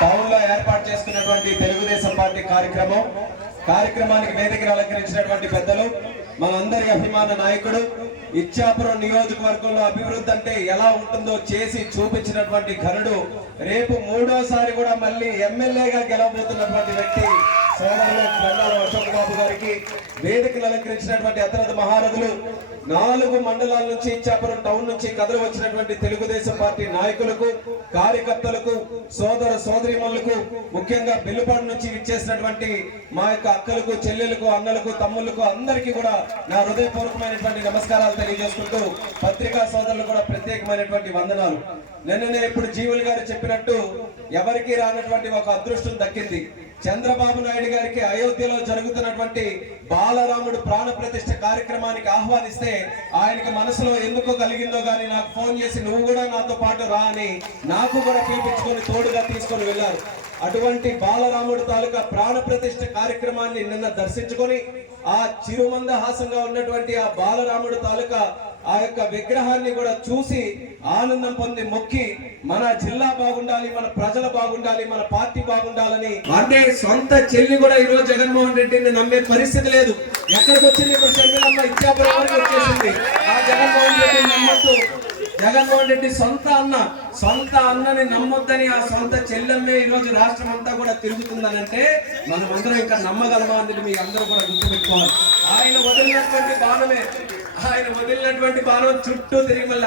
Town లో ఏర్పాటు చేసుకున్నటువంటి తెలుగుదేశం పార్టీ కార్యక్రమానికి వేదికను అలంకరించినటువంటి పెద్దలు, మనందరి అభిమాన నాయకుడు, ఇచ్చాపురం నియోజకవర్గంలో అభివృద్ధి అంటే ఎలా ఉంటుందో చేసి చూపించినటువంటి ఘనుడు, రేపు మూడోసారి కూడా మళ్ళీ ఎమ్మెల్యేగా గెలవబోతున్నటువంటి వ్యక్తి సోదరులు బండారు అశోక్ బాబు గారికి వేదికను అలంకరించినటువంటి అతిరథ మహారథులు, 4 మండలాల నుంచి ఇచ్చాపురం టౌన్ నుంచి కదలి వచ్చినటువంటి తెలుగుదేశం పార్టీ నాయకులకు, కార్యకర్తలకు, సోదర సోదరీమణులకు, ముఖ్యంగా బెల్లుపాడు నుంచి విచ్చేసినటువంటి మా యొక్క అక్కలకు, చెల్లెలకు, అన్నలకు, తమ్ముళ్లకు అందరికీ కూడా నా హృదయపూర్వకమైనటువంటి నమస్కారాలు తెలియజేసుకుంటూ పత్రికా సోదరులు కూడా ప్రత్యేకమైనటువంటి వందనాలు. నిన్ననే ఇప్పుడు జీవులు గారు చెప్పినట్టు ఎవరికి రానటువంటి ఒక అదృష్టం దక్కింది. చంద్రబాబు నాయుడు గారికి అయోధ్యలో జరుగుతున్నటువంటి బాలరాముడు ప్రాణ ప్రతిష్ఠ కార్యక్రమానికి ఆహ్వానిస్తే ఆయనకి మనసులో ఎందుకు కలిగిందో గానీ నాకు ఫోన్ చేసి నువ్వు కూడా నాతో పాటు రా అని నాకు కూడా పిలిపించుకొని తోడుగా తీసుకొని వెళ్లారు. అటువంటి బాలరాముడు తాలూకా ప్రాణ ప్రతిష్ఠ కార్యక్రమాన్ని నిన్న దర్శించుకొని ఆ చిరుమందహాసంగా ఉన్నటువంటి ఆ బాలరాముడు తాలూకా ఆ యొక్క విగ్రహాన్ని కూడా చూసి ఆనందం పొంది మొక్కి మన జిల్లా బాగుండాలి, మన ప్రజలు బాగుండాలి, మన పార్టీ బాగుండాలని అంటే సొంత చెల్లి కూడా ఈ రోజు జగన్మోహన్ రెడ్డిని నమ్మే పరిస్థితి లేదు. ఎక్కడికి వచ్చింది ఇప్పుడు షర్మిలమ్మ ఇచ్చాపురం వరకు వచ్చేసింది. ఆ జగన్మోహన్ రెడ్డిని నమ్మొద్దు, జగన్మోహన్ రెడ్డి సొంత అన్నని నమ్మొద్దని ఆ సొంత చెల్లెమ్మే ఈ రోజు రాష్ట్రం అంతా కూడా తిరుగుతుందనంటే మనం అందరం ఇంకా నమ్మగలమా అనేది మీ అందరూ కూడా గుర్తుపెట్టుకోవాలి. ఆయన వదిలినటువంటి బాణం చుట్టూ తిరిగి మళ్ళీ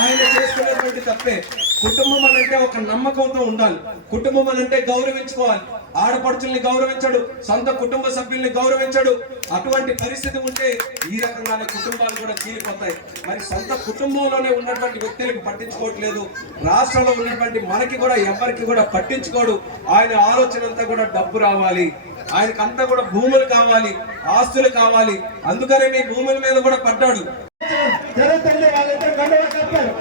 ఆయన చేసుకున్నటువంటి తప్పే. కుటుంబం అనంటే ఒక నమ్మకంతో ఉండాలి, కుటుంబం అనంటే గౌరవించుకోవాలి. ఆడపడుచుల్ని గౌరవించడు, సొంత కుటుంబ సభ్యుల్ని గౌరవించడు. అటువంటి పరిస్థితి ఉంటే ఈ రకంగానే కుటుంబాలు కూడా చీలిపోతాయి. మరి సొంత కుటుంబంలోనే ఉన్నటువంటి వ్యక్తులకు పట్టించుకోవట్లేదు, రాష్ట్రంలో ఉన్నటువంటి మనకి కూడా ఎవరికి కూడా పట్టించుకోడు. ఆయన ఆలోచన అంతా కూడా డబ్బు రావాలి, ఆయనకంతా కూడా భూములు కావాలి, ఆస్తులు కావాలి. అందుకనే మీ భూముల మీద కూడా పడ్డాడు. వాళ్ళిద్దరు